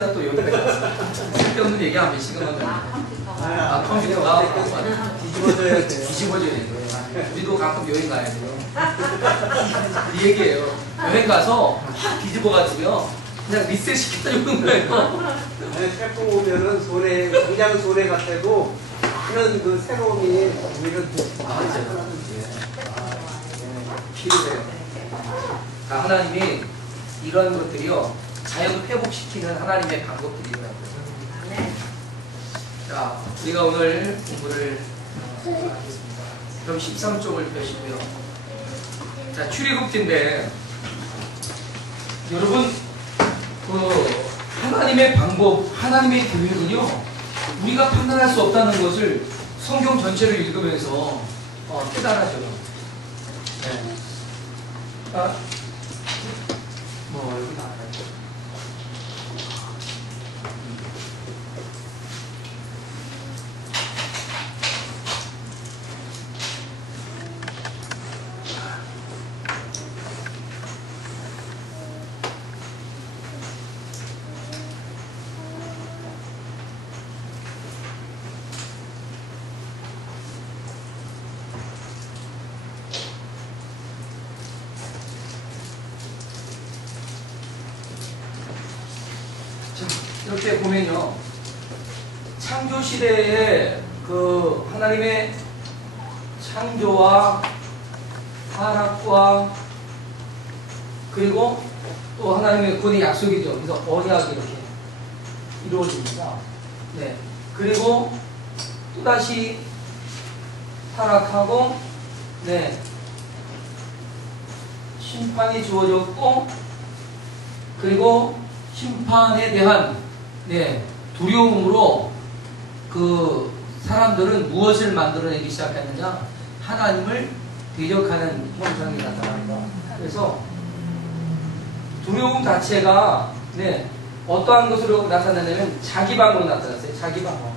또 여기까지 왔어. 쓸데없는 얘기하면 시간만 가요. 컴퓨터가 뒤집어져야 돼요. 우리도 가끔 여행 가야 돼요. 이 얘기예요. 여행 가서 확 뒤집어가지고요. 그냥 리셋 시켰다 이런 거예요. 태풍 오면은 소래, 그냥 소래 같아도 많은 그 새로움이 우리는 맞아요. 필요해요. 하나님이 이런 것들이요. 자연 회복시키는 하나님의 방법들이더라고요. 자, 우리가 오늘 공부를 하겠습니다. 그럼 13쪽을 펴시고요. 자, 출애굽기인데 여러분 하나님의 방법, 하나님의 계획은요. 우리가 판단할 수 없다는 것을 성경 전체를 읽으면서 깨달아져요. 네. 여기 나와요. 이렇게 보면요, 창조 시대에 그 하나님의 창조와 타락과 그리고 또 하나님의 구원의 약속이죠. 그래서 언약이 이렇게 이루어집니다. 네. 그리고 또 다시 타락하고, 네, 심판이 주어졌고, 그리고 심판에 대한 두려움으로 그 사람들은 무엇을 만들어내기 시작했느냐? 하나님을 대적하는 현상이 나타납니다. 그래서 두려움 자체가 어떠한 것으로 나타나냐면 자기 방어로 나타났어요. 자기 방어.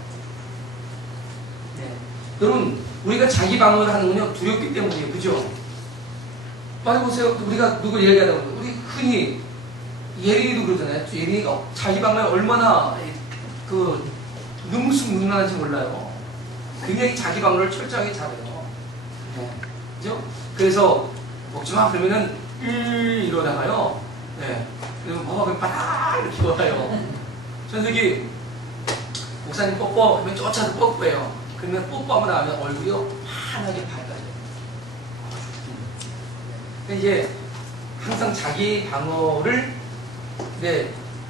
여러분, 우리가 자기 방어를 하는군요. 두렵기 때문이에요. 그죠? 빨리 보세요. 우리가 누굴 얘기하다 보면 우리 흔히 예린이도 그러잖아요. 예린이가 자기 방어에 얼마나 능숙능란한지 몰라요. 굉장히 자기 방어를 철저하게 잘해요. 그죠? 그래서 먹지마 그러면은 이러다가요. 그리고 뭐가 바닥 이렇게 와요. 전석이 목사님 뽀뽀 그러면 쫓아서 뽀뽀해요. 그러면 뽀뽀하고 나면 얼굴이 환하게 밝아져요. 이제 항상 자기 방어를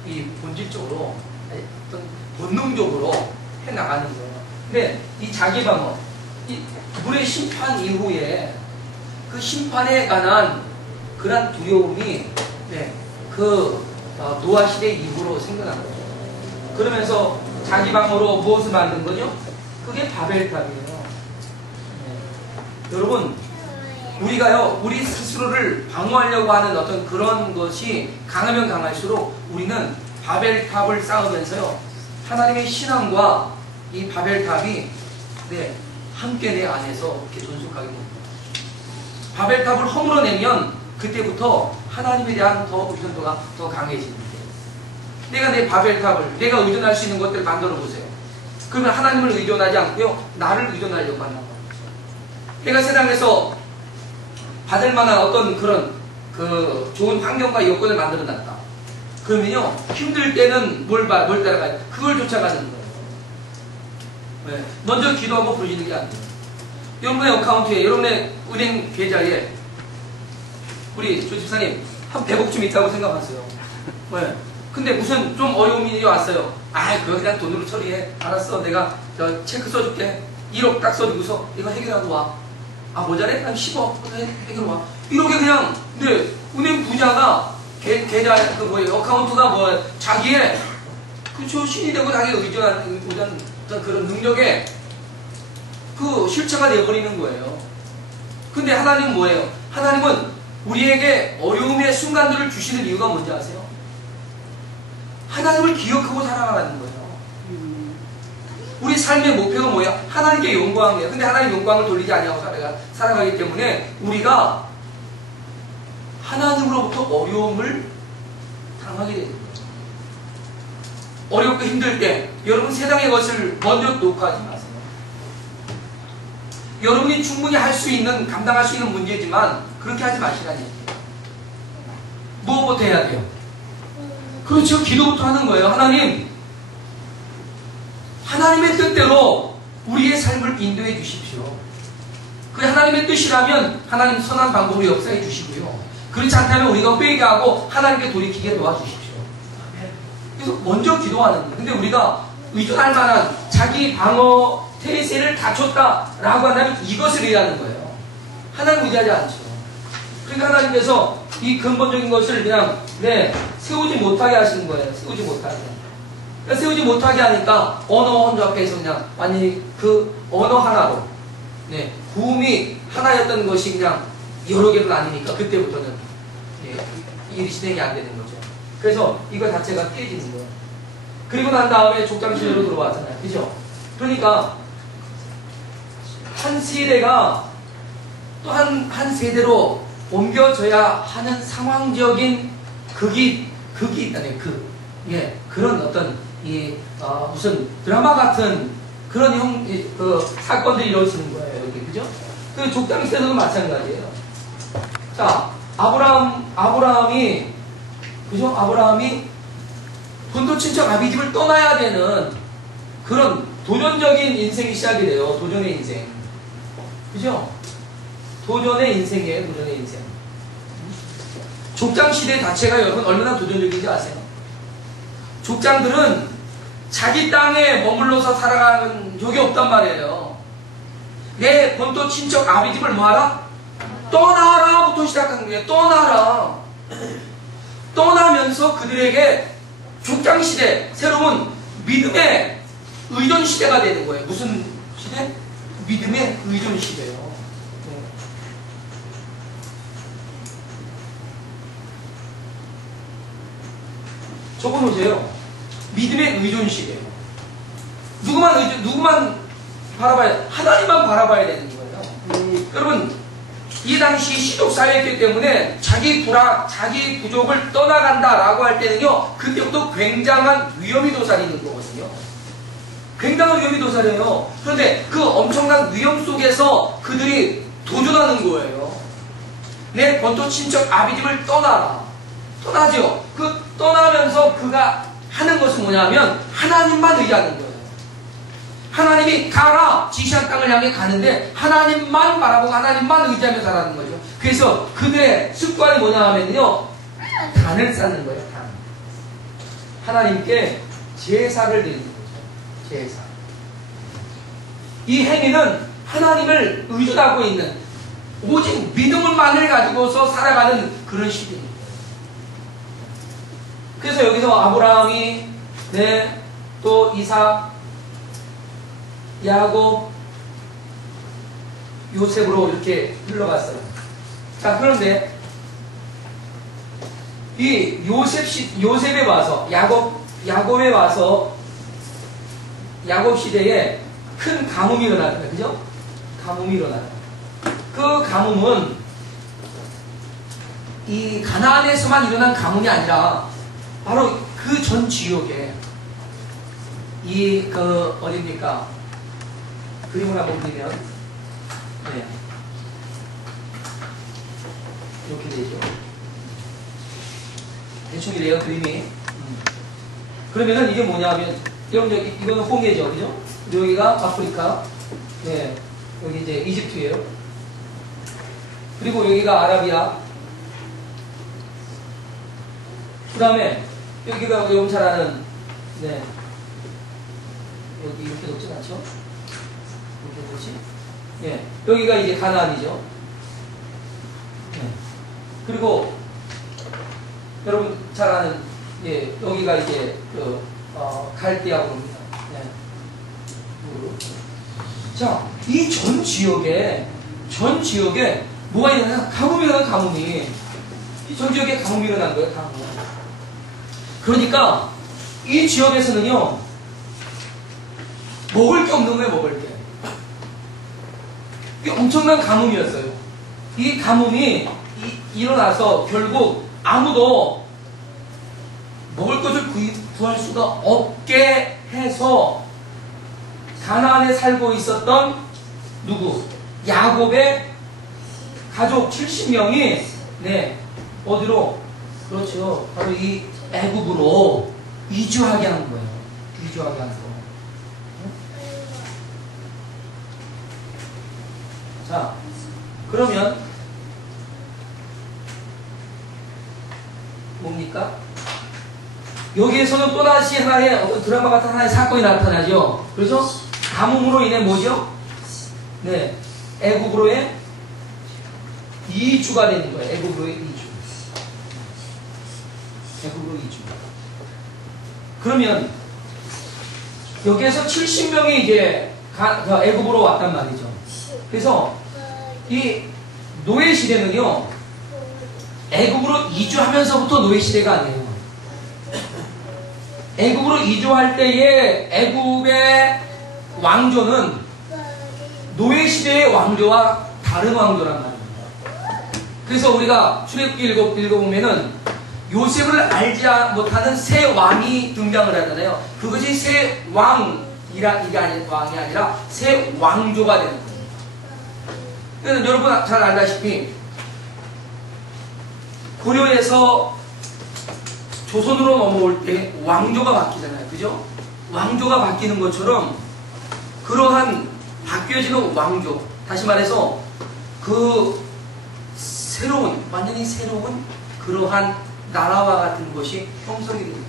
이 본질적으로 어떤 본능적으로 해나가는 거예요. 근데 이 자기 방어, 이 물의 심판 이후에 그 심판에 관한 그런 두려움이 노아 시대 이후로 생겨난 거죠. 그러면서 자기 방어로 무엇을 만든 거죠? 그게 바벨탑이에요. 여러분, 우리가요, 우리 스스로를 방어하려고 하는 어떤 그런 것이 강하면 강할수록 우리는 바벨탑을 쌓으면서요, 하나님의 신앙과 이 바벨탑이 함께 내 안에서 이렇게 존속하게 됩니다. 바벨탑을 허물어내면 그때부터 하나님에 대한 더 의존도가 더 강해집니다. 내가 내 바벨탑을, 내가 의존할 수 있는 것들을 만들어 보세요. 그러면 하나님을 의존하지 않고요, 나를 의존하려고 한단 말이죠. 내가 세상에서 받을 만한 어떤 그런 좋은 환경과 여건을 만들어 놨다. 그러면요, 힘들 때는 뭘 따라가요? 그걸 쫓아가는 거예요. 먼저 기도하고 부르시는 게 아니에요. 여러분의 어카운트에, 여러분의 은행 계좌에 우리 조 집사님 한 100억 좀 있다고 생각하세요. 근데 무슨 좀 어려움이 왔어요. 그거 그냥 돈으로 처리해. 알았어, 내가 체크 써줄게. 1억 딱 써주고서 이거 해결하고 와. 모자래? 한 10억 해결 와. 이렇게 그냥, 은행 부자가 계좌, 어카운트가 자기의, 신이 되고 자기가 의존하는 어떤 그런 능력에 실체가 되어버리는 거예요. 근데 하나님은 뭐예요? 하나님은 우리에게 어려움의 순간들을 주시는 이유가 뭔지 아세요? 하나님을 기억하고 살아가는 거예요. 우리 삶의 목표가 뭐야? 하나님께 영광이에요. 근데 하나님 영광을 돌리지 아니하고 살아가기 때문에 우리가 하나님으로부터 어려움을 당하게 되는 거예요. 어렵고 힘들 때 여러분 세상의 것을 먼저 녹화하지 마세요. 여러분이 충분히 할 수 있는, 감당할 수 있는 문제지만 그렇게 하지 마시라니. 무엇부터 해야 돼요? 그렇죠. 기도부터 하는 거예요. 하나님, 하나님의 뜻대로 우리의 삶을 인도해 주십시오. 그 하나님의 뜻이라면 하나님 선한 방법으로 역사해 주시고요. 그렇지 않다면 우리가 회개하고 하나님께 돌이키게 도와주십시오. 그래서 먼저 기도하는 거예요. 근데 우리가 의존할 만한 자기 방어 태세를 갖췄다라고 한다면 이것을 의하는 거예요. 하나님 의지하지 않죠. 그러니까 하나님께서 이 근본적인 것을 그냥 세우지 못하게 하시는 거예요. 세우지 못하게. 그러니까 세우지 못하게 하니까 언어 혼잡해서 그냥 완전히 그 언어 하나로 구음이 하나였던 것이 그냥 여러 개로 나뉘니까 그때부터는 일이 진행이 안 되는 거죠. 그래서 이거 자체가 깨지는 거예요. 그리고 난 다음에 족장시대로 들어왔잖아요. 그죠? 그러니까 한 세대가 또 한 세대로 옮겨져야 하는 상황적인 극이 있다네요. 그런 어떤 무슨 드라마 같은 그런 사건들이 이루어지는 거예요. 여기 그죠? 그 족장 시대도 마찬가지예요. 자, 아브라함이 그죠? 아브라함이 본토 친척 아비집을 떠나야 되는 그런 도전적인 인생이 시작이 돼요. 도전의 인생. 그죠? 도전의 인생이에요. 도전의 인생. 족장 시대 자체가 여러분 얼마나 도전적인지 아세요? 족장들은 자기 땅에 머물러서 살아가는 적이 없단 말이에요. 내 본토 친척 아비집을 뭐하라? 떠나라부터 시작한 거예요. 떠나라. 떠나면서 그들에게 족장 시대, 새로운 믿음의 의존 시대가 되는 거예요. 무슨 시대? 믿음의 의존 시대예요. 적어놓으세요. 믿음의 의존 시대예요. 누구만 바라봐야, 하나님만 바라봐야 되는 거예요. 여러분, 이 당시 시족사회였기 때문에 자기 부족을 떠나간다라고 할 때는요, 그때부터 굉장한 위험이 도사리는 거거든요. 굉장한 위험이 도사려요. 그런데 그 엄청난 위험 속에서 그들이 도전하는 거예요. 내 본토 친척 아비집을 떠나라. 떠나죠. 그 떠나면서 그가 하는 것은 뭐냐면 하나님만 의지하는 거예요. 하나님이 가라 지시한 땅을 향해 가는데 하나님만 바라보고 하나님만 의지하며 살아가는 거죠. 그래서 그들의 습관이 뭐냐 하면요, 단을 쌓는 거예요. 단. 하나님께 제사를 드리는 거죠. 제사. 이 행위는 하나님을 의존하고 있는 오직 믿음을만을 가지고서 살아가는 그런 시대입니다. 그래서 여기서 아브라함이 또 이삭, 야곱, 요셉으로 이렇게 흘러갔어요. 자, 그런데 이 요셉에 와서 야곱에 와서 야곱 시대에 큰 가뭄이 일어납니다. 그죠? 가뭄이 일어나요. 그 가뭄은 이 가나안에서만 일어난 가뭄이 아니라 바로 그 전 지역에 어딥니까? 그림을 한번 보면 이렇게 되죠. 대충 이래요, 그림이. 그러면은 이게 뭐냐면, 여러분, 이거는 홍해죠, 그죠? 여기가 아프리카, 여기 이제 이집트예요. 그리고 여기가 아라비아. 그 다음에 여기가 여러분 잘 아는, 여기 이렇게 높진 않죠? 이렇게 되지? 여기가 이제 가나안이죠. 그리고 여러분 잘 아는, 여기가 이제 갈대아고 합니다. 자, 이 전 지역에 뭐가 일어나냐? 가뭄이 일어난 가뭄이. 이 전 지역에 가뭄이 일어난 거예요, 가뭄. 그러니까 이 지역에서는요, 먹을 게 없는 거예요, 먹을 게. 이게 엄청난 가뭄이었어요. 이 가뭄이 일어나서 결국 아무도 먹을 것을 구할 수가 없게 해서 가나안에 살고 있었던 누구? 야곱의 가족 70명이 네 어디로? 그렇죠. 바로 이 애굽으로 이주하게 한 거예요. 이주하게 한 거. 자, 그러면 뭡니까? 여기에서는 또다시 하나의 어떤 드라마 같은 하나의 사건이 나타나죠. 그래서 가뭄으로 인해 뭐죠? 네, 애굽으로의 이주가 되는 거예요. 애굽으로의 이주. 애굽으로 이주. 그러면 여기에서 70명이 이제 애굽으로 왔단 말이죠. 그래서 이 노예 시대는요, 애굽으로 이주하면서부터 노예 시대가 아니에요. 애굽으로 이주할 때의 애굽의 왕조는 노예 시대의 왕조와 다른 왕조란 말입니다. 그래서 우리가 출애굽기 읽어보면은 요셉을 알지 못하는 새 왕이 등장을 하잖아요. 그것이 새 왕이 아니라 새 왕조가 되는 거예요. 그래서 여러분 잘 알다시피 고려에서 조선으로 넘어올 때 왕조가 바뀌잖아요. 그죠? 왕조가 바뀌는 것처럼 그러한 바뀌어지는 왕조, 다시 말해서 그 새로운, 완전히 새로운 그러한 나라와 같은 것이 형성이 되는 거예요.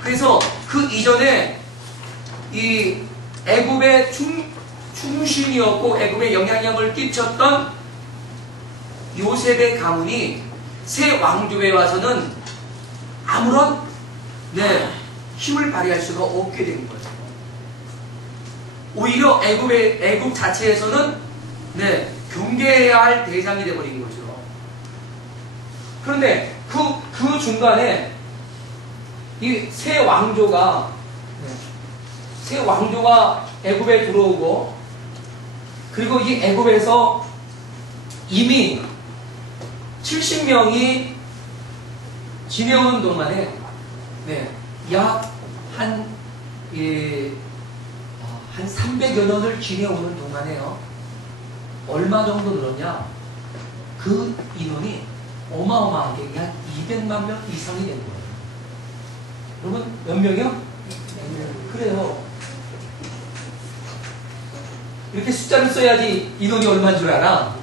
그래서 그 이전에 이 애굽의 충신이었고 애굽에 영향력을 끼쳤던 요셉의 가문이 새 왕조에 와서는 아무런 힘을 발휘할 수가 없게 된 거예요. 오히려 애굽 자체에서는 경계해야 할 대상이 되어버린 거죠. 그런데 그 중간에 이 새 왕조가 애굽에 들어오고, 그리고 이 애굽에서 이미 70명이 지내오는 동안에 약 한 300여 년을 지내오는 동안에요, 얼마 정도 늘었냐? 그 인원이 어마어마하게 약 200만 명 이상이 된 거예요. 여러분 몇 명이요? 그래요. 이렇게 숫자를 써야지 인원이 얼마인 줄 알아?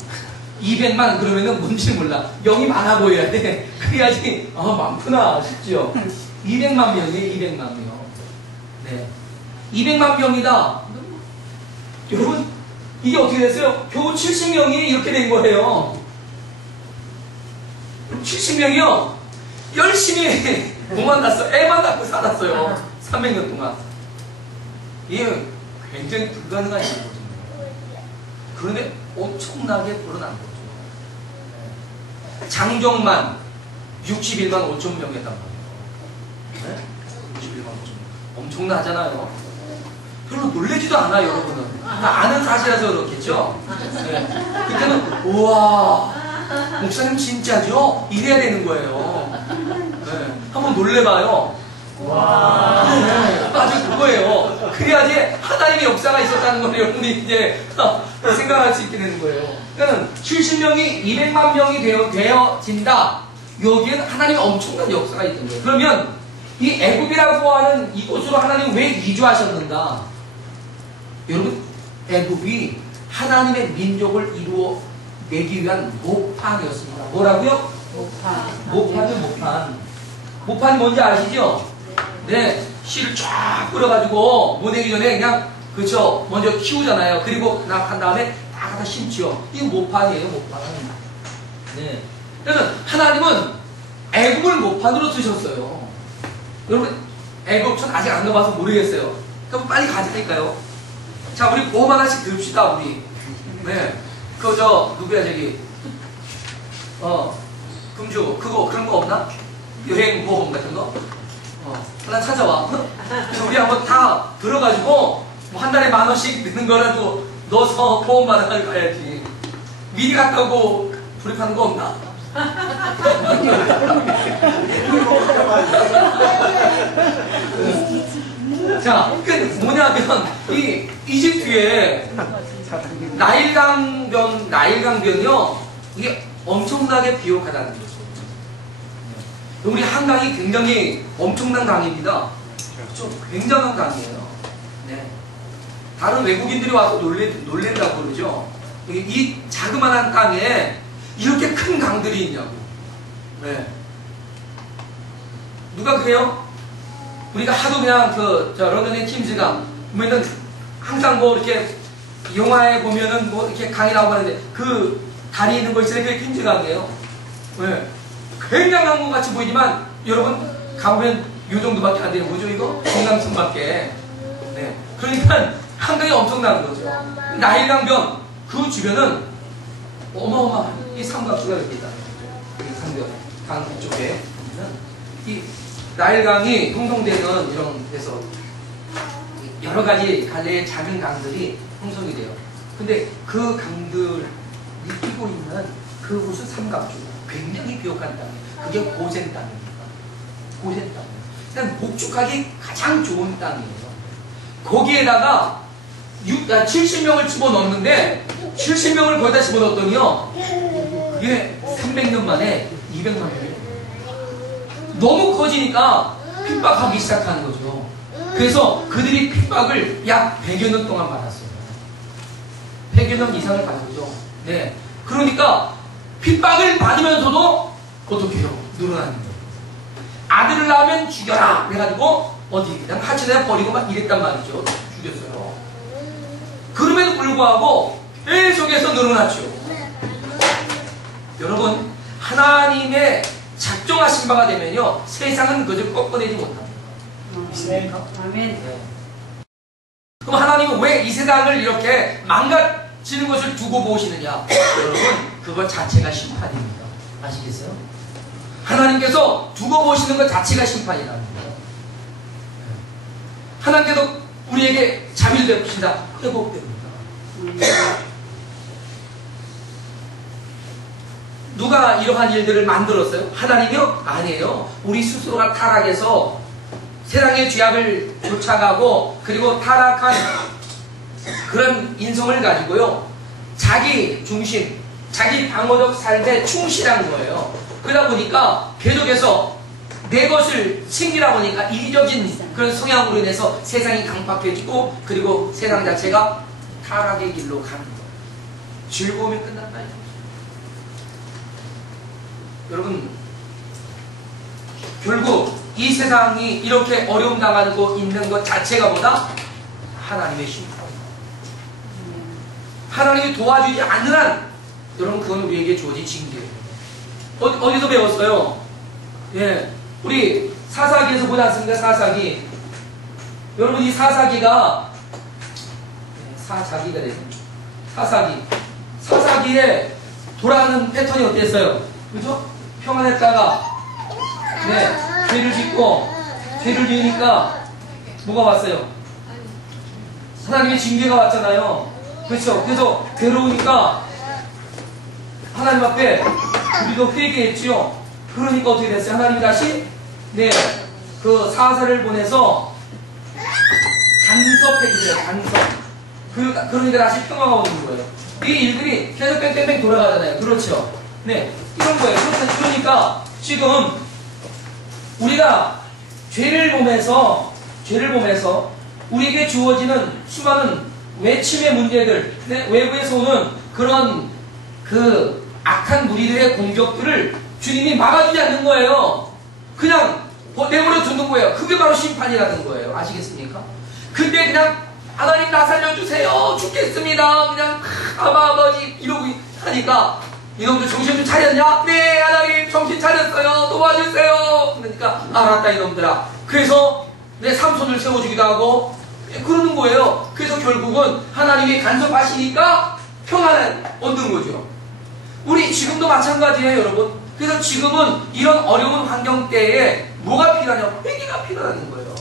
200만 그러면은 뭔지 몰라. 0이 많아 보여야 돼. 그래야지 많구나 싶죠. 200만 명이에요. 200만 명. 네, 200만 명이다. 여러분 이게 어떻게 됐어요? 겨우 70명이 이렇게 된 거예요. 70명이요 열심히 몸만 났어. 애만 낳고 살았어요. 300년 동안. 이게 굉장히 불가능한 일이거든요. 그런데 엄청나게 불어난 거죠. 장정만 61만 5천 명이었단 말이에요. 61만 5천 명. 엄청나잖아요. 별로 놀라지도 않아요, 여러분은. 다 아는 사실이라서 그렇겠죠? 그때는, 우와, 목사님 진짜죠? 이래야 되는 거예요. 한번 놀래봐요. 와, 아주 그거예요. 그래야지 하나님의 역사가 있었다는 걸 여러분이 이제 생각할 수 있게 되는 거예요. 그러니까 70명이 200만 명이 되어진다. 여기에는 하나님의 엄청난 역사가 있던 거예요. 그러면 이 애굽이라고 하는 이곳으로 하나님 왜 이주하셨는가? 여러분, 애굽이 하나님의 민족을 이루어내기 위한 모판이었습니다. 뭐라고요? 모판. 모판이 뭔지 아시죠? 네, 씨를 쫙 뿌려가지고 모내기 전에 그냥 먼저 키우잖아요. 그리고 한 다음에 다 갖다 심지요. 이거 모판이에요, 모판. 네. 그래서 하나님은 애굽을 모판으로 쓰셨어요. 여러분, 애굽 전 아직 안 가봐서 모르겠어요. 그럼 빨리 가자니까요. 자, 우리 보험 하나씩 들읍시다, 우리. 네. 누구야, 저기. 금주, 그런 거 없나? 여행 보험 같은 거? 하나 찾아와. 우리 한번 다 들어가지고, 한 달에 10,000원씩 드는 거라도 넣어서 보험 받아가지고 가야지. 미리 갔다 오고 불입하는 거 없나? 자, 그 뭐냐면 이 이집트에 나일강변이요 이게 엄청나게 비옥하다는 거죠. 우리 한강이 굉장히 엄청난 강입니다. 좀 굉장한 강이에요. 네. 다른 외국인들이 와서 놀랜다고 그러죠. 이 자그마한 땅에 이렇게 큰 강들이 있냐고. 네. 누가 그래요? 우리가 하도 그냥 런던의 팀즈가 보면은 항상 뭐 이렇게 영화에 보면은 뭐 이렇게 강이 나오고 하는데 그 다리 있는 거 있잖아요. 그게 팀즈강이에요. 네. 굉장한 것 같이 보이지만 여러분 가보면 요 정도밖에 안 돼요. 뭐죠 이거? 중강층밖에. 네. 그러니까 한강이 엄청난 거죠. 나일강변 그 주변은 어마어마한 이 삼각수가 됩니다. 이 상변 강 쪽에 이 나일강이 형성되는 이런 데서 여러 가지 갈래의 작은 강들이 형성이 돼요. 근데 그 강들이 끼고 있는 그곳은 삼각주, 굉장히 비옥한 땅이에요. 그게 고센 땅입니다. 고센 땅이에요. 그냥 복축하기 가장 좋은 땅이에요. 거기에다가 70명을 집어넣는데 70명을 거기다 집어넣었더니요 그게 300년 만에 200만 명이에요. 너무 커지니까 핍박하기 시작하는 거죠. 그래서 그들이 핍박을 약 100여 년 동안 받았어요. 100여 년 이상을 받은 거죠. 네. 그러니까 핍박을 받으면서도 어떻게 해요? 늘어나는 거예요. 아들을 낳으면 죽여라! 그래가지고 어디 그냥 하천에 버리고 막 이랬단 말이죠. 죽였어요. 그럼에도 불구하고 계속해서 늘어났죠. 여러분 하나님의 작정하신 바가 되면요 세상은 그저 꺾어내지 못합니다. 믿습니까? 아멘. 네. 그럼 하나님은 왜 이 세상을 이렇게 망가지는 것을 두고 보시느냐? 여러분 그것 자체가 심판입니다. 아시겠어요? 하나님께서 두고 보시는 것 자체가 심판이라는 거예요. 하나님께서 우리에게 자비를 베푸시다 회복됩니다. 누가 이러한 일들을 만들었어요? 하나님이요? 아니에요. 우리 스스로가 타락해서 세상의 죄악을 쫓아가고 그리고 타락한 그런 인성을 가지고요 자기 중심, 자기 방어적 삶에 충실한 거예요. 그러다 보니까 계속해서 내 것을 챙기다 보니까 이기적인 그런 성향으로 인해서 세상이 강팍해지고 그리고 세상 자체가 타락의 길로 가는 거예요. 즐거움이 끝난다. 여러분 결국 이 세상이 이렇게 어려움 당하고 있는 것 자체가 뭐다? 하나님의 심판입니다. 하나님이 도와주지 않는 한 여러분 그건 우리에게 주어진 징계예요. 어디서 배웠어요? 예, 우리 사사기에서 보지 않습니까? 사사기. 여러분 이 사사기가 사사기가 되죠. 사사기에 돌아가는 패턴이 어땠어요? 그죠? 평안했다가 죄를 짓고 죄를 지으니까 뭐가 왔어요? 하나님의 징계가 왔잖아요. 그렇죠? 그래서 괴로우니까 하나님 앞에 우리도 회개했지요. 그러니까 어떻게 됐어요? 하나님이 다시 그 사사를 보내서 간섭해주세요. 간섭. 그러니까 다시 평화가 오는 거예요. 이 일들이 계속 뺑뺑뺑 돌아가잖아요. 그렇죠? 네, 이런 거예요. 그러니까 지금 우리가 죄를 보면서 우리에게 주어지는 수많은 외침의 문제들, 외부에서 오는 그런 그 악한 무리들의 공격들을 주님이 막아주지 않는 거예요. 그냥 내버려 두는 거예요. 그게 바로 심판이라는 거예요. 아시겠습니까? 근데 그냥 하나님 나 살려주세요. 죽겠습니다. 그냥 아버지 이러고 하니까 이놈들 정신 좀 차렸냐? 네 하나님 정신 차렸어요. 도와주세요. 그러니까 알았다 이놈들아. 그래서 내 삼손을 세워주기도 하고 그러는 거예요. 그래서 결국은 하나님이 간섭하시니까 평안을 얻는 거죠. 우리 지금도 마찬가지예요 여러분. 그래서 지금은 이런 어려운 환경 때에 뭐가 필요하냐? 회개가 필요하다는 거예요.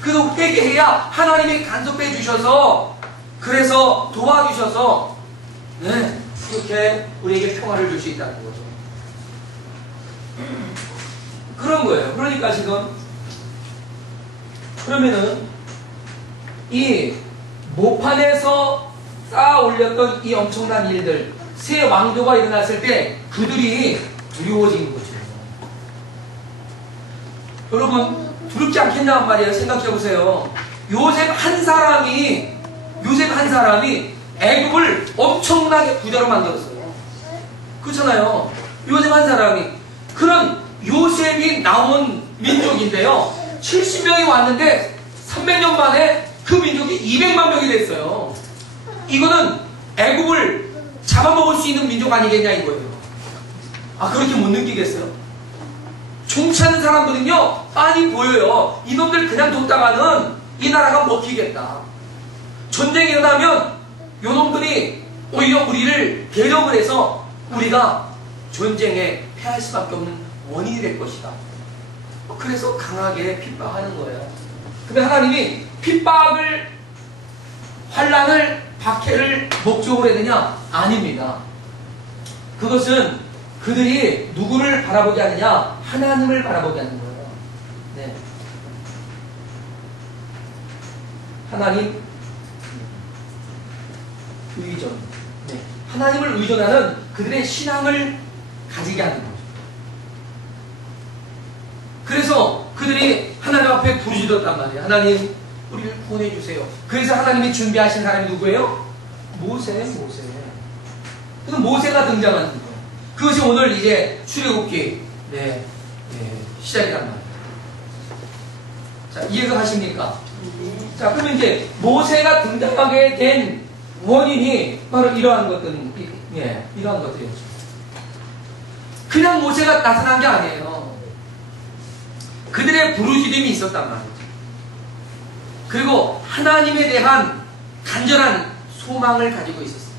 그래서 회개해야 하나님이 간섭해 주셔서 그래서 도와주셔서 그렇게 우리에게 평화를 줄 수 있다는 거죠. 그런 거예요. 그러니까 지금 그러면은 이 모판에서 쌓아 올렸던 이 엄청난 일들, 새 왕조가 일어났을 때 그들이 두려워진 거죠. 여러분 두렵지 않겠냐 말이에요. 생각해 보세요. 요셉 한 사람이 애굽을 엄청나게 부자로 만들었어요. 그렇잖아요. 요셉 한 사람이. 그런 요셉이 나온 민족인데요. 70명이 왔는데 300년 만에 그 민족이 200만 명이 됐어요. 이거는 애굽을 잡아먹을 수 있는 민족 아니겠냐 이거예요. 아, 그렇게 못 느끼겠어요? 정치하는 사람들은요, 빤히 보여요. 이놈들 그냥 뒀다가는 이 나라가 먹히겠다. 전쟁이 일어나면 요놈들이 오히려 우리를 대적을 해서 우리가 전쟁에 패할 수밖에 없는 원인이 될 것이다. 그래서 강하게 핍박하는 거예요. 근데 하나님이 핍박을, 환난을, 박해를 목적으로 했느냐? 아닙니다. 그것은 그들이 누구를 바라보게 하느냐? 하나님을 바라보게 하는 거예요. 네. 하나님 의존. 네. 하나님을 의존하는 그들의 신앙을 가지게 하는 거죠. 그래서 그들이 하나님 앞에 부르짖었단 말이에요. 하나님, 우리를 구원해 주세요. 그래서 하나님이 준비하신 사람이 누구예요? 모세. 그래서 모세가 등장하는 거예요. 그것이 오늘 이제 출애굽기 시작이란 말이에요. 자, 이해가 가십니까? 자, 그러면 이제 모세가 등장하게 된 원인이 바로 이러한 이러한 것들이었죠. 그냥 모세가 나타난 게 아니에요. 그들의 부르짖음이 있었단 말이죠. 그리고 하나님에 대한 간절한 소망을 가지고 있었어요.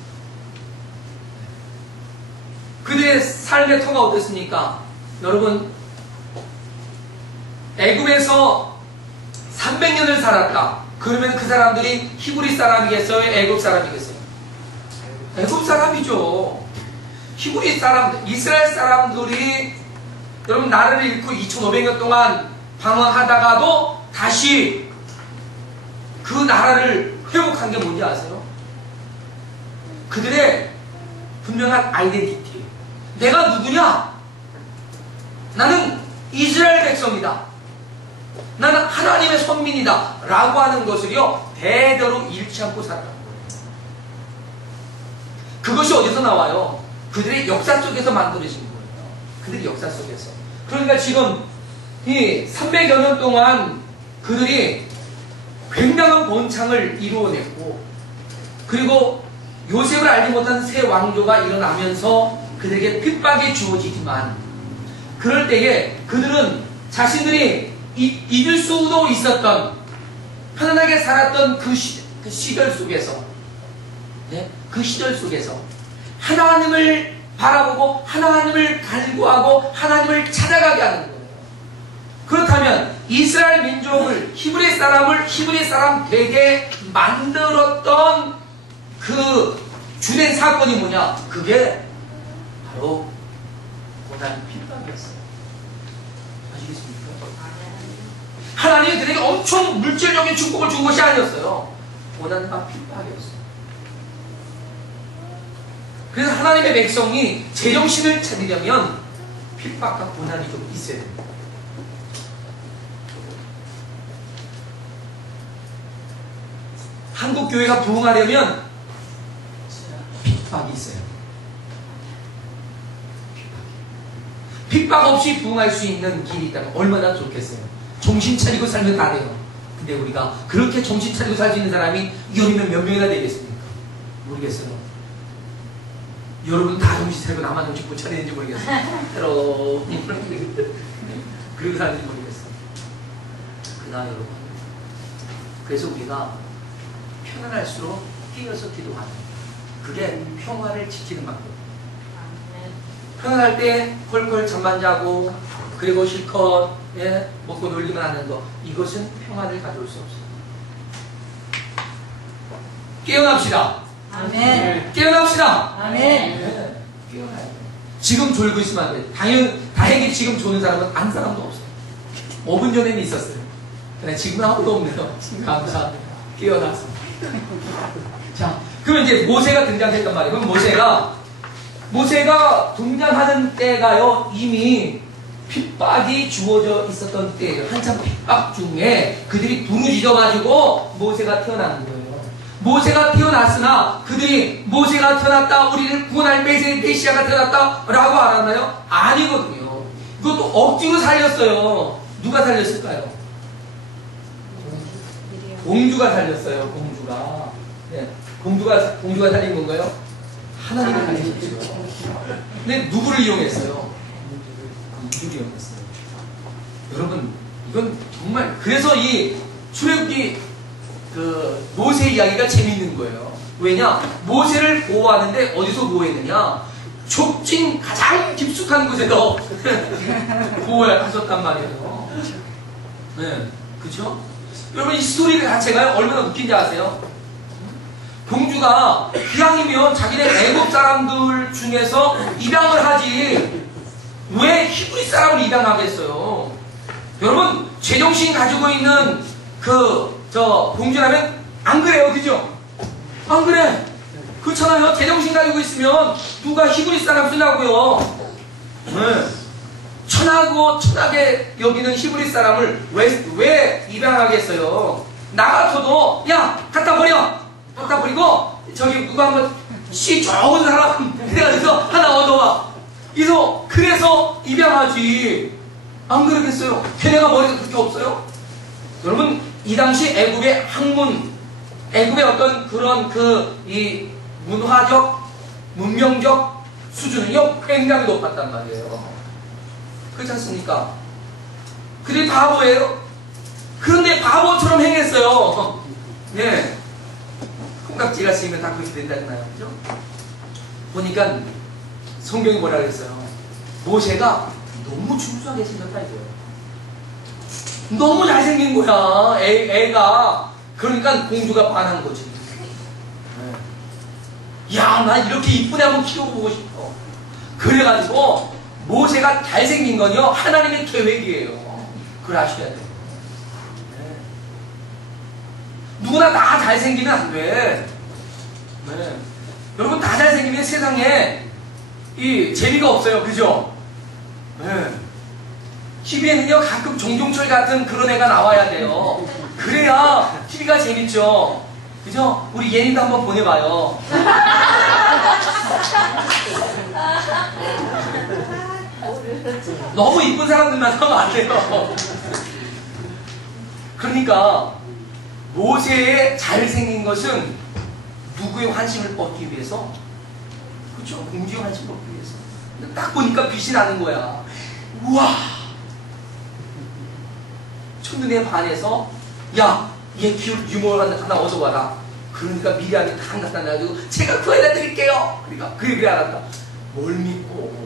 그들의 삶의 터가 어땠습니까? 여러분, 애굽에서 300년을 살았다. 그러면 그 사람들이 히브리 사람이겠어요? 애굽 사람이겠어요? 애굽 사람이죠. 히브리 사람, 이스라엘 사람들이 여러분 나라를 잃고 2500년 동안 방황하다가도 다시 그 나라를 회복한 게 뭔지 아세요? 그들의 분명한 아이덴티티. 내가 누구냐? 나는 이스라엘 백성이다. 나는 하나님의 선민이다. 라고 하는 것을요, 대대로 잃지 않고 살았다는 거예요. 그것이 어디서 나와요? 그들의 역사 속에서 만들어진 거예요. 그들의 역사 속에서. 그러니까 지금 이 300여 년 동안 그들이 굉장한 번창을 이루어냈고, 그리고 요셉을 알지 못한 새 왕조가 일어나면서 그들에게 핍박이 주어지지만, 그럴 때에 그들은 자신들이 잊을 수도 있었던, 편안하게 살았던 그 시절 속에서, 그 시절 속에서 하나님을 바라보고 하나님을 간구하고 하나님을 찾아가게 하는 거예요. 그렇다면 이스라엘 민족을, 히브리 사람 되게 만들었던 그 주된 사건이 뭐냐? 그게 바로 고난 핍박이었어요. 아시겠습니까? 하나님이 그들에게 엄청 물질적인 축복을 준 것이 아니었어요. 고난과 핍박이었어요. 그래서 하나님의 백성이 제정신을 차리려면 핍박과 고난이 좀 있어야 됩니다. 한국 교회가 부흥하려면 핍박이 있어요. 핍박 없이 부흥할 수 있는 길이 있다면 얼마나 좋겠어요. 정신 차리고 살면 다 돼요. 근데 우리가 그렇게 정신 차리고 살 수 있는 사람이 여기면 몇 명이나 되겠습니까? 모르겠어요. 여러분 다 정신 차리고 나만 정신 못 차리는지 모르겠어요. 그렇게 사는지 모르겠어요. 그러나 여러분, 그래서 우리가 편안할수록 뛰어서 기도하는, 그게 평화를 지키는 방법이에요. 편안할 때 콜콜 잠만 자고, 그리고 실컷 먹고 놀기만 하는 거, 이것은 평안을 가져올 수 없어요. 깨어납시다. 아멘. 깨어납시다. 아멘. 네, 깨어나야 돼요. 지금 졸고 있으면 안 돼. 다행히 지금 조는 사람은 한 사람도 없어요. 5분 전에는 있었어요. 근데 지금은 아무도 없네요. 감사합니다. 깨어났습니다. 자, 그러면 이제 모세가 등장했단 말이에요. 그럼 모세가 등장하는 때가요, 이미 핍박이 주어져 있었던 때예요. 한참 핍박 중에 그들이 부르짖어가지고 모세가 태어난 거예요. 모세가 태어났으나 그들이 모세가 태어났다, 우리를 구원할 메시아가 태어났다 라고 알았나요? 아니거든요. 그것도 억지로 살렸어요. 누가 살렸을까요? 공주가 살렸어요. 공주가. 네. 공주가 살린 건가요? 하나님을 살리셨죠. 근데 누구를 이용했어요? 공주를 이용했어요. 여러분, 이건 정말, 그래서 이 출애굽기 모세 이야기가 재밌는 거예요. 왜냐? 모세를 보호하는데 어디서 보호했느냐? 좁진 가장 깊숙한 곳에서 보호하셨단 말이에요. 네, 그죠? 여러분, 이 스토리 자체가 얼마나 웃긴지 아세요? 공주가 이왕이면 자기네 애국 사람들 중에서 입양을 하지 왜 히브리 사람을 입양하겠어요? 여러분, 제정신 가지고 있는 공주라면 안 그래요, 그죠? 안 그래. 그렇잖아요. 제정신 가지고 있으면 누가 히브리 사람 쓰냐고요. 네. 천하게 여기는 히브리 사람을 왜 입양하겠어요? 나 같아도 야 갖다 버리고 저기 누가 한번 씨 좋은 사람 그래가지고 하나 얻어와. 그래서 입양하지. 안 그러겠어요? 걔네가 머리가 그렇게 없어요? 여러분, 이 당시 애국의 학문, 애국의 어떤 그런 이 문화적, 문명적 수준은요 굉장히 높았단 말이에요. 그렇지 않습니까? 그들이 바보예요? 그런데 바보처럼 행했어요. 네. 콩깍지가 씌이면 다 그렇게 된다잖아요. 그죠? 보니까 성경이 뭐라 그랬어요? 모세가 너무 준수하게 생겼다 이거예요. 너무 잘생긴 거야. 애가. 그러니까 공주가 반한 거지. 네. 야, 나 이렇게 이쁜 애 한번 키워보고 싶어. 그래가지고 모세가 잘생긴 건요 하나님의 계획이에요. 그걸 아셔야 돼요. 네. 누구나 다 잘생기면 안 돼. 네. 여러분, 다 잘생기면 세상에 재미가 없어요. 그죠? 네. TV에는요 가끔 정종철 같은 그런 애가 나와야 돼요. 그래야 TV가 재밌죠. 그죠? 우리 예니도 한번 보내봐요. 너무 이쁜 사람들만 하면 안 돼요. 그러니까 모세의 잘생긴 것은 누구의 환심을 얻기 위해서? 그렇죠? 공주의 환심을 얻기 위해서. 딱 보니까 빛이 나는 거야. 우와! 첫눈에 반해서 야, 얘 키울 유머를 하나 얻어와라. 그러니까 미리한테 다 갖다 놔가지고 제가 구해다 드릴게요. 그러니까 그래 알았다. 뭘 믿고?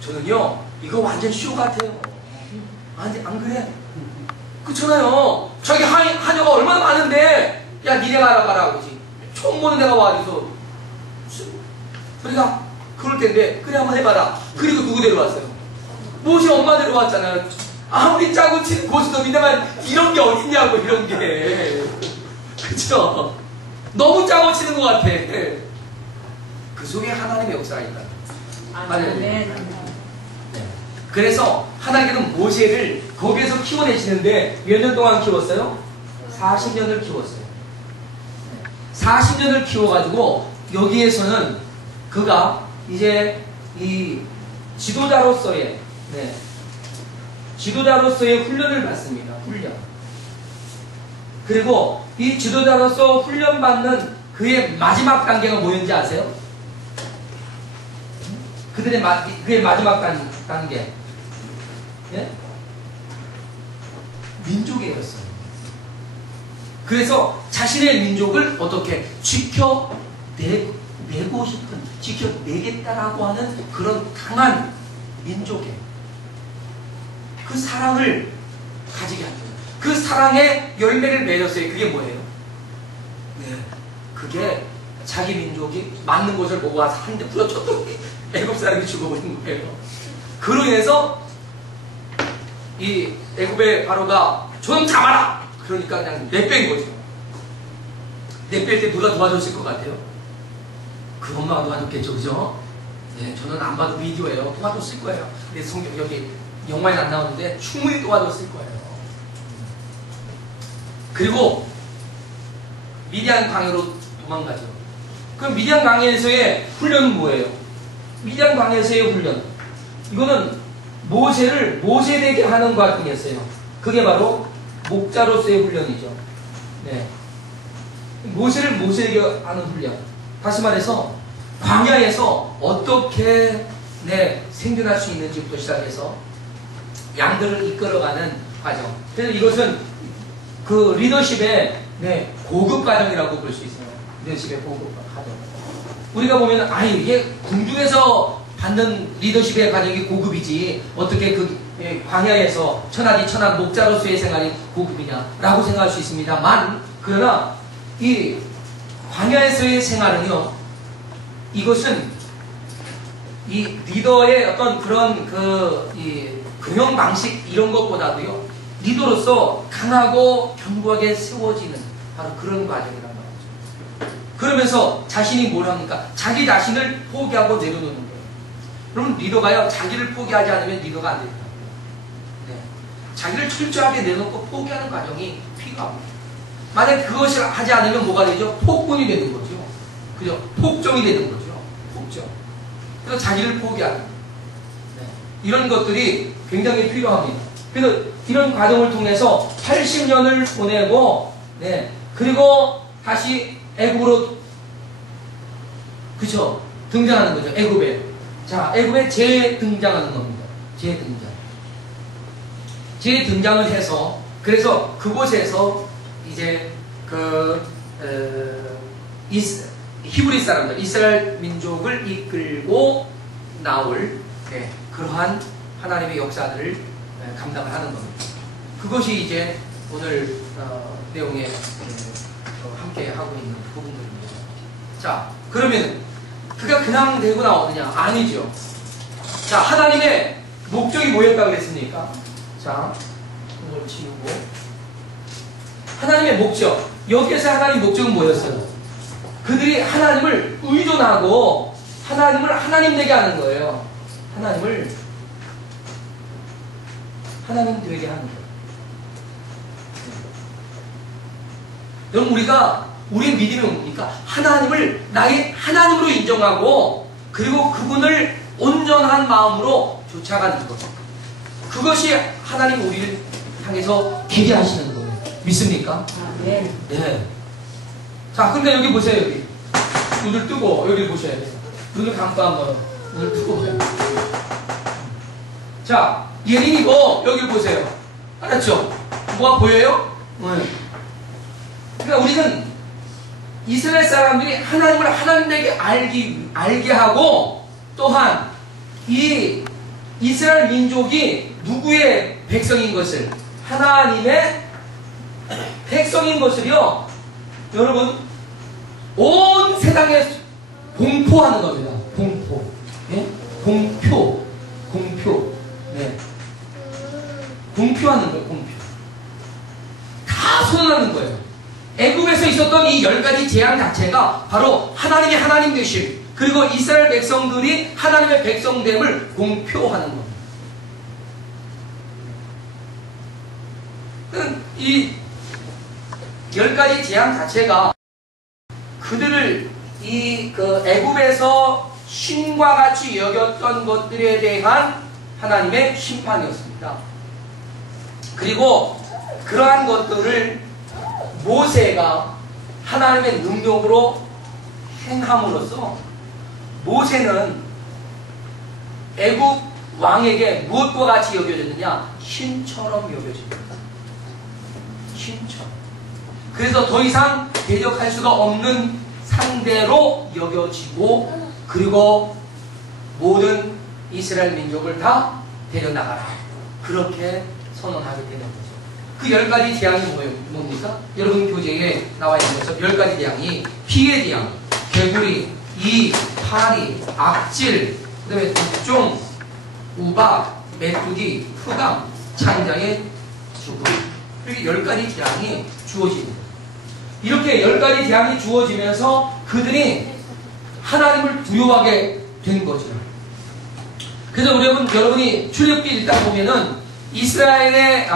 저는요 이거 완전 쇼 같아요. 아니, 안 그래? 그렇잖아요. 저기 한여가 얼마나 많은데 야 니네가 알아봐라 그러지. 처음 보는 데가 와 어디서. 그러니까 그럴 텐데 그래 한번 해봐라. 그리고 누구 데려왔어요? 모세 엄마 데려왔잖아요. 아무리 짜고 치는 고스톱인데만 이런 게 어딨냐고. 이런 게 그쵸? 너무 짜고 치는 것 같아. 그 속에 하나님의 역사가 있다. 맞아요. 네. 그래서 하나님께서는 모세를 거기에서 키워내시는데 몇 년 동안 키웠어요? 40년을 키웠어요. 40년을 키워가지고 여기에서는 그가 이제 이 지도자로서의 지도자로서의 훈련을 받습니다. 훈련. 그리고 이 지도자로서 훈련받는 그의 마지막 단계가 뭐였는지 아세요? 그의 마지막 단계. 예? 민족이었어요. 그래서 자신의 민족을 어떻게 지켜내고 싶은, 지켜내겠다라고 하는 그런 강한 민족의 그 사랑을 가지게 합니다. 그 사랑의 열매를 맺었어요. 그게 뭐예요? 네, 그게 자기 민족이 맞는 곳을 보고 와서 한 대 부러쳤더니 애굽 사람이 죽어버린 거예요. 그로 인해서 이 애굽의 바로가 좀 잡아라! 그러니까 그냥 내뺀 거죠. 내뺄 때 누가 도와줬을 것 같아요? 그 엄마가 도와줬겠죠, 그죠? 네, 저는 안 봐도 비디오예요. 도와줬을 거예요. 근데 성경 여기 영화에 안 나오는데 충분히 도와줬을 거예요. 그리고 미디안 광야로 도망가죠. 그럼 미디안 광야에서의 훈련은 뭐예요? 미디안 광야에서의 훈련. 이거는 모세를 모세되게 하는 과정이었어요. 그게 바로 목자로서의 훈련이죠. 네. 모세를 모세되게 하는 훈련. 다시 말해서 광야에서 어떻게 생존할 수 있는지부터 시작해서 양들을 이끌어가는 과정. 그래서 이것은 그 리더십의 고급 과정이라고 볼 수 있어요. 리더십의 고급 과정. 우리가 보면 이게 궁중에서 받는 리더십의 과정이 고급이지 어떻게 그 광야에서 천하디 천하 목자로서의 생활이 고급이냐라고 생각할 수 있습니다만, 그러나 이 광야에서의 생활은요, 이것은 이 리더의 어떤 그런 이 경영 방식 이런 것보다도요, 리더로서 강하고 견고하게 세워지는 바로 그런 과정이란 말이죠. 그러면서 자신이 뭘 합니까? 자기 자신을 포기하고 내려놓는 거예요. 그럼 리더가요, 자기를 포기하지 않으면 리더가 안 됩니다. 네. 자기를 철저하게 내놓고 포기하는 과정이 필요합니다. 만약 그것을 하지 않으면 뭐가 되죠? 폭군이 되는 거죠. 그죠? 폭정이 되는 거죠. 폭정. 그래서 자기를 포기하는. 네. 이런 것들이 굉장히 필요합니다. 그래서 이런 과정을 통해서 80년을 보내고, 그리고 다시 애굽으로, 그쵸? 등장하는 거죠. 애굽에. 자, 애굽에 재등장하는 겁니다. 재등장. 재등장을 해서, 그래서 그곳에서 이제 히브리 사람들, 이스라엘 민족을 이끌고 나올 그러한 하나님의 역사들을 감당을 하는 겁니다. 그것이 이제 오늘 내용에 함께 하고 있는 부분들입니다. 자, 그러면 그가 그냥 되고 나오느냐? 아니죠. 자, 하나님의 목적이 뭐였다고 그랬습니까? 자, 이걸 지우고 하나님의 목적, 여기에서 하나님의 목적은 뭐였어요? 그들이 하나님을 의존하고 하나님을 하나님 되게 하는 거예요. 하나님을 하나님 되게 하는 거예요. 여러분, 우리의 믿음이 뭡니까? 하나님을 나의 하나님으로 인정하고 그리고 그분을 온전한 마음으로 쫓아가는 것. 그것이 하나님 우리를 향해서 되게 하시는 거예요. 믿습니까? 네. 자, 근데 여기 보세요. 여기 눈을 뜨고 여기 보셔야 돼요. 눈을 감고 한번 눈을 뜨고 보세요. 자, 예린이고 여기 보세요. 알았죠? 뭐가 보여요? 네. 그러니까 우리는 이스라엘 사람들이 하나님을 하나님 되게 알게 하고, 또한 이 이스라엘 민족이 누구의 백성인 것을, 하나님의 백성인 것을요, 여러분, 온 세상에 공포하는 겁니다. 공포. 네? 공표. 네. 공표하는 거예요. 공표. 다 선언하는 거예요. 애굽에서 있었던 이 10가지 재앙 자체가 바로 하나님의 하나님 되심, 그리고 이스라엘 백성들이 하나님의 백성됨을 공표하는 겁니다. 이 10가지 재앙 자체가 그들을 애굽에서 신과 같이 여겼던 것들에 대한 하나님의 심판이었습니다. 그리고 그러한 것들을 모세가 하나님의 능력으로 행함으로써 모세는 애굽 왕에게 무엇과 같이 여겨졌느냐? 신처럼 여겨집니다. 신처럼. 그래서 더 이상 대적할 수가 없는 상대로 여겨지고, 그리고 모든 이스라엘 민족을 다 데려나가라, 그렇게 선언하게 되는 거죠. 그 10가지 재앙이 뭡니까? 여러분 교재에 나와 있는 것처럼 10가지 재앙이 피의 재앙, 개구리, 이, 파리, 악질, 그 다음에 독종, 우박, 메뚜기, 흑암, 창자의 죽음. 이렇게 10가지 재앙이 주어집니다. 이렇게 10가지 재앙이 주어지면서 그들이 하나님을 두려워하게 된 거죠. 그래서 여러분이 출애굽기 일단 보면은 이스라엘의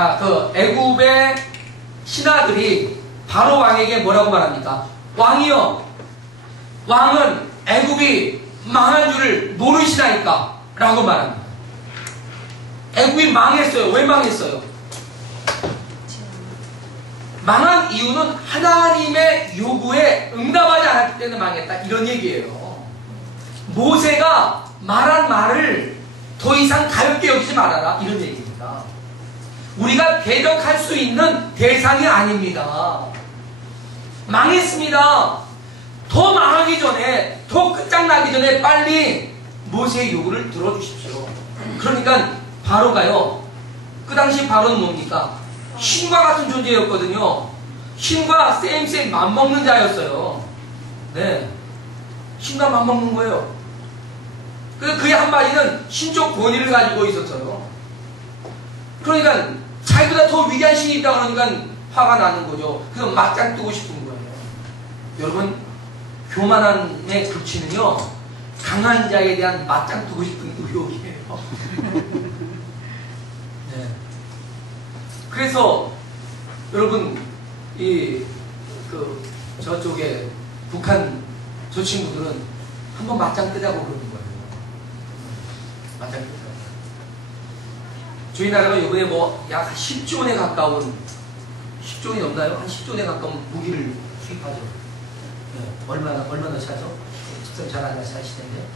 애굽의 신하들이 바로 왕에게 뭐라고 말합니까? 왕이여, 왕은 애굽이 망한 줄을 모르시나이까? 라고 말합니다. 애굽이 망했어요. 왜 망했어요? 망한 이유는 하나님의 요구에 응답하지 않았기 때문에 망했다. 이런 얘기예요. 모세가 말한 말을 더 이상 가볍게 여기지 말아라. 이런 얘기입니다. 우리가 대적할 수 있는 대상이 아닙니다. 망했습니다. 더 망하기 전에, 더 끝장나기 전에 빨리 모세의 요구를 들어주십시오. 그러니까 바로가요. 그 당시 바로는 뭡니까? 신과 같은 존재였거든요. 신과 쌤 맞먹는 자였어요. 네. 신과 맞먹는 거예요. 그래서 그의 한마디는 신적 권위를 가지고 있었어요. 그러니까 자기보다 더 위대한 신이 있다 그러니까 화가 나는 거죠. 그래서 맞짱 뜨고 싶은 거예요. 여러분, 교만함의 극치는요, 강한 자에 대한 맞짱 뜨고 싶은 의욕이에요. 네. 그래서 여러분, 저쪽에 북한 저 친구들은 한번 맞짱 뜨자고 그러는 거예요. 맞짱 뜨자고. 저희 나라가 이번에 약 10조 원에 가까운, 10조 원이 넘나요? 한 10조 원에 가까운 무기를 수입하죠. 네. 얼마나 차죠? 집사 잘 안 사시는데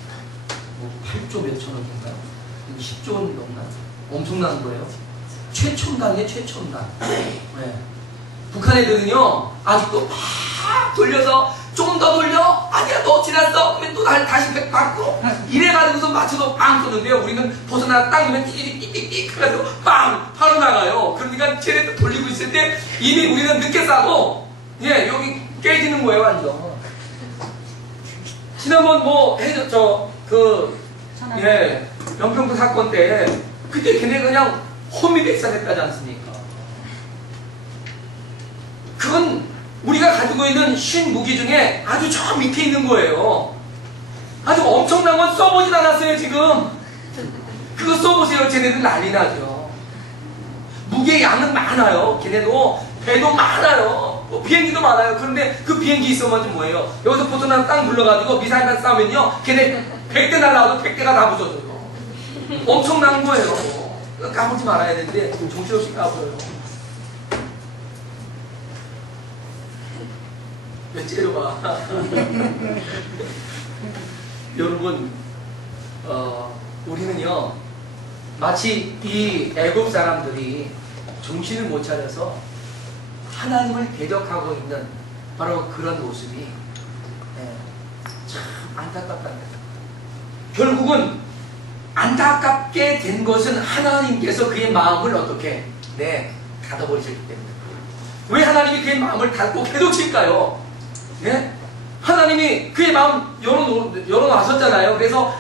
8조 몇천 원인가요? 10조 원 넘나? 엄청난 거예요. 최첨단이에요, 최첨단. 네. 북한 애들은요, 아직도 막 돌려서 좀 더 돌려? 아니야, 너 지났어? 그러면 또 다시 백 받고 이래가지고서 맞춰서 빵 쏘는데요. 우리는 벗어나 땅이면 띠띠띠띠 해가지고 빵! 바로 나가요. 그러니까 쟤네 또 돌리고 있을 때 이미 우리는 늦게 싸고, 예, 여기 깨지는 거예요, 완전. 지난번 연평도 사건 때, 그때 걔네 그냥 호미백산했다지 않습니까? 그건 우리가 가지고 있는 신무기 중에 아주 저 밑에 있는 거예요. 아주 엄청난 건 써보진 않았어요, 지금. 그거 써보세요. 쟤네들 난리 나죠. 무게의 양은 많아요. 걔네도 배도 많아요. 비행기도 많아요. 그런데 그 비행기 있으면 좀 뭐예요? 여기서 보트나 땅 불러가지고 미사일만 쏴면요, 걔네 100대 날라와도 100대가 다 부서져요. 엄청난 거예요. 까불지 말아야 되는데 정신없이 까불어요. 왜 째려봐. 여러분, 우리는요, 마치 이 애굽 사람들이 정신을 못 차려서 하나님을 대적하고 있는 바로 그런 모습이 참 안타깝다. 결국은 안타깝게 된 것은 하나님께서 그의 마음을 어떻게 닫아버리셨기 때문에. 왜 하나님이 그의 마음을 닫고 계속칠까요? 네? 하나님이 그의 마음 열어놨었잖아요. 그래서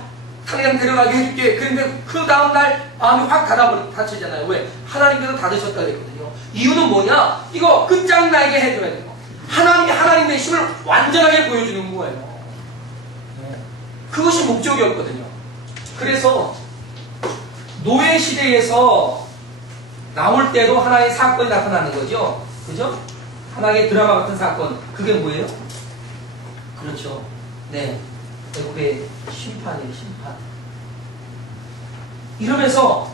당장 데려가게 해줄게. 그런데 그 다음날 마음이 확 닫히잖아요. 왜? 하나님께서 닫으셨다 그랬거든요. 이유는 뭐냐? 이거 끝장나게 해줘야 돼요. 하나님이 하나님의 힘을 완전하게 보여주는 거예요. 네. 그것이 목적이었거든요. 그래서 노예 시대에서 나올 때도 하나의 사건이 나타나는 거죠. 그죠? 하나의 드라마 같은 사건. 그게 뭐예요? 그렇죠. 네. 애굽의 심판이에요, 심판. 이러면서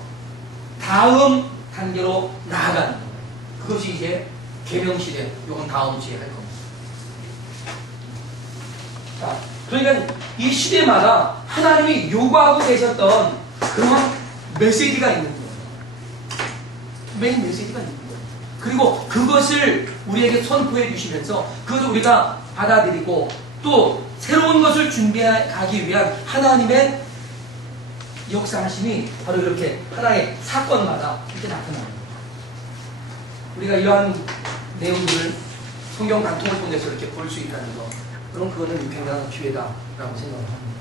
다음 단계로 나아가는 거예요. 그것이 이제 계명시대. 이건 다음 주에 할 겁니다. 자, 그러니까 이 시대마다 하나님이 요구하고 계셨던 그런 메시지가 있는 거예요. 메인 메시지가 있는 거예요. 그리고 그것을 우리에게 선포해 주시면서 그것을 우리가 받아들이고 또 새로운 것을 준비하기 위한 하나님의 역사하심이 바로 이렇게 하나의 사건마다 이렇게 나타납니다. 우리가 이러한 내용들을 성경 단통을 통해서 이렇게 볼 수 있다는 거, 그럼 그거는 유팽당한 기회다라고 생각을 합니다.